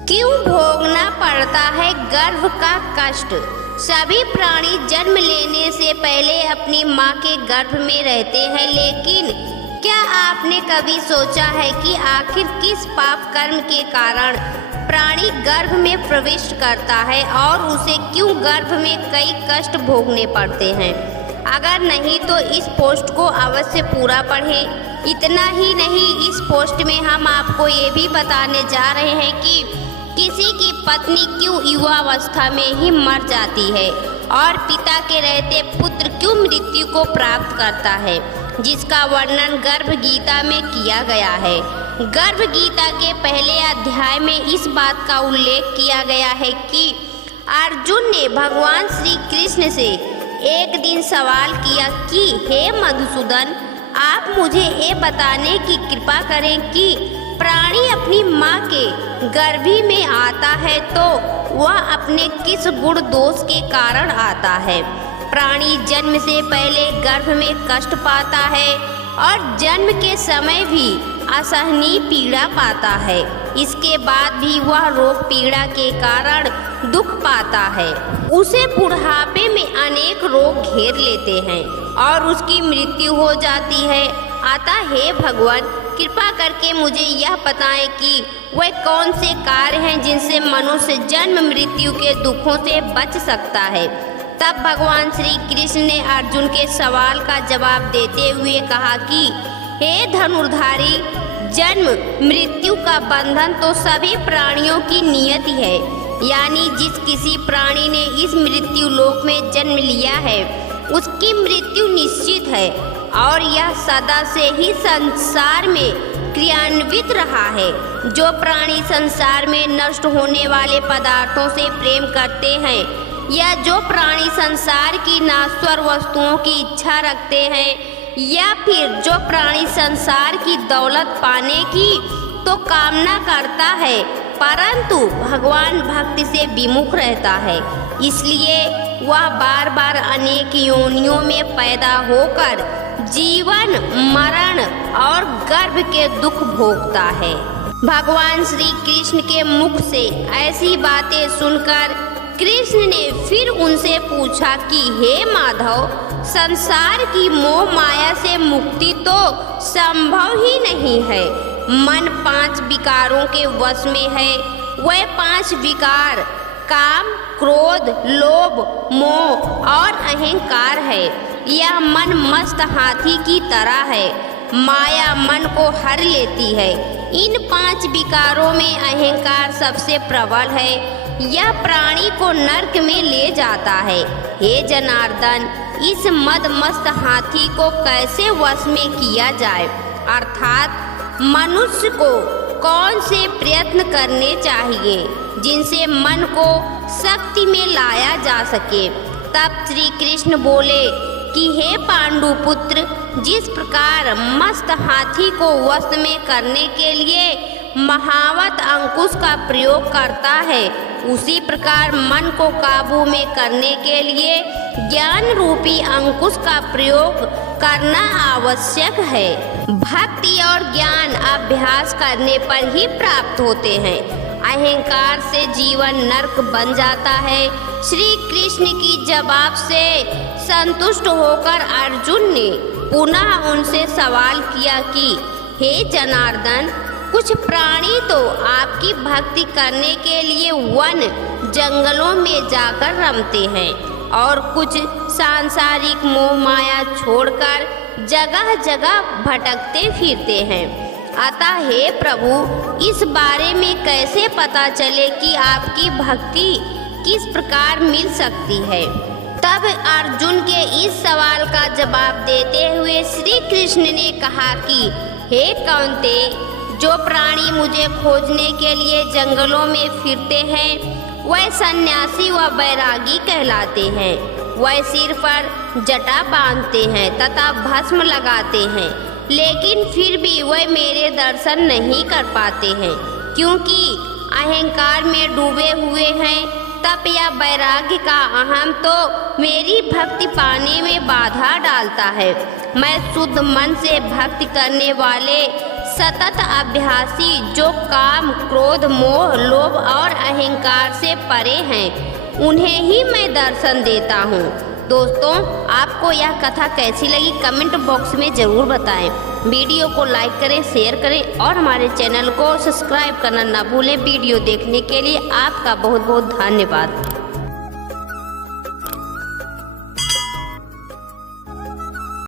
क्यों भोगना पड़ता है गर्भ का कष्ट? सभी प्राणी जन्म लेने से पहले अपनी माँ के गर्भ में रहते हैं, लेकिन क्या आपने कभी सोचा है कि आखिर किस पाप कर्म के कारण प्राणी गर्भ में प्रविष्ट करता है और उसे क्यों गर्भ में कई कष्ट भोगने पड़ते हैं? अगर नहीं तो इस पोस्ट को अवश्य पूरा पढ़ें। इतना ही नहीं, इस पोस्ट में हम आपको ये भी बताने जा रहे हैं कि किसी की पत्नी क्यों युवावस्था में ही मर जाती है और पिता के रहते पुत्र क्यों मृत्यु को प्राप्त करता है, जिसका वर्णन गर्भ गीता में किया गया है। गर्भ गीता के पहले अध्याय में इस बात का उल्लेख किया गया है कि अर्जुन ने भगवान श्री कृष्ण से एक दिन सवाल किया कि हे मधुसूदन, आप मुझे ये बताने की कृपा करें कि प्राणी अपनी माँ के गर्भी में आता है तो वह अपने किस गुण दोष के कारण आता है? प्राणी जन्म से पहले गर्भ में कष्ट पाता है और जन्म के समय भी असहनीय पीड़ा पाता है। इसके बाद भी वह रोग पीड़ा के कारण दुख पाता है। उसे बुढ़ापे में अनेक रोग घेर लेते हैं और उसकी मृत्यु हो जाती है। अतः हे भगवान, कृपा करके मुझे यह बताएं कि वह कौन से कार्य हैं जिनसे मनुष्य जन्म मृत्यु के दुखों से बच सकता है। तब भगवान श्री कृष्ण ने अर्जुन के सवाल का जवाब देते हुए कहा कि हे धनुर्धारी, जन्म मृत्यु का बंधन तो सभी प्राणियों की नियति है, यानी जिस किसी प्राणी ने इस मृत्यु लोक में जन्म लिया है उसकी मृत्यु निश्चित है और यह सदा से ही संसार में क्रियान्वित रहा है। जो प्राणी संसार में नष्ट होने वाले पदार्थों से प्रेम करते हैं या जो प्राणी संसार की नाश्वर वस्तुओं की इच्छा रखते हैं या फिर जो प्राणी संसार की दौलत पाने की तो कामना करता है परंतु भगवान भक्ति से विमुख रहता है, इसलिए वह बार बार अनेक योनियों में पैदा होकर जीवन मरण और गर्भ के दुख भोगता है। भगवान श्री कृष्ण के मुख से ऐसी बातें सुनकर कृष्ण ने फिर उनसे पूछा कि हे माधव, संसार की मोह माया से मुक्ति तो संभव ही नहीं है। मन 5 विकारों के वश में है। वह 5 विकार काम, क्रोध, लोभ, मोह और अहंकार है। यह मन मस्त हाथी की तरह है। माया मन को हर लेती है। इन 5 विकारों में अहंकार सबसे प्रबल है। यह प्राणी को नरक में ले जाता है। हे जनार्दन, इस मद मस्त हाथी को कैसे वश में किया जाए, अर्थात मनुष्य को कौन से प्रयत्न करने चाहिए जिनसे मन को शक्ति में लाया जा सके? तब श्री कृष्ण बोले कि हे पांडु पुत्र, जिस प्रकार मस्त हाथी को वश में करने के लिए महावत अंकुश का प्रयोग करता है, उसी प्रकार मन को काबू में करने के लिए ज्ञान रूपी अंकुश का प्रयोग करना आवश्यक है। भक्ति और ज्ञान अभ्यास करने पर ही प्राप्त होते हैं। अहंकार से जीवन नरक बन जाता है। श्री कृष्ण की जवाब से संतुष्ट होकर अर्जुन ने पुनः उनसे सवाल किया कि हे जनार्दन, कुछ प्राणी तो आपकी भक्ति करने के लिए वन जंगलों में जाकर रमते हैं और कुछ सांसारिक मोह माया छोड़कर जगह जगह भटकते फिरते हैं। अतः हे प्रभु, इस बारे में कैसे पता चले कि आपकी भक्ति किस प्रकार मिल सकती है? तब अर्जुन के इस सवाल का जवाब देते हुए श्री कृष्ण ने कहा कि हे कौन्ते, जो प्राणी मुझे खोजने के लिए जंगलों में फिरते हैं वह सन्यासी व बैरागी कहलाते हैं। वह सिर पर जटा बांधते हैं तथा भस्म लगाते हैं, लेकिन फिर भी वह मेरे दर्शन नहीं कर पाते हैं, क्योंकि अहंकार में डूबे हुए हैं। तप या वैराग्य का अहम तो मेरी भक्ति पाने में बाधा डालता है। मैं शुद्ध मन से भक्ति करने वाले सतत अभ्यासी जो काम, क्रोध, मोह, लोभ और अहंकार से परे हैं, उन्हें ही मैं दर्शन देता हूँ। दोस्तों, आपको यह कथा कैसी लगी कमेंट बॉक्स में ज़रूर बताएं। वीडियो को लाइक करें, शेयर करें और हमारे चैनल को सब्सक्राइब करना ना भूलें। वीडियो देखने के लिए आपका बहुत बहुत धन्यवाद।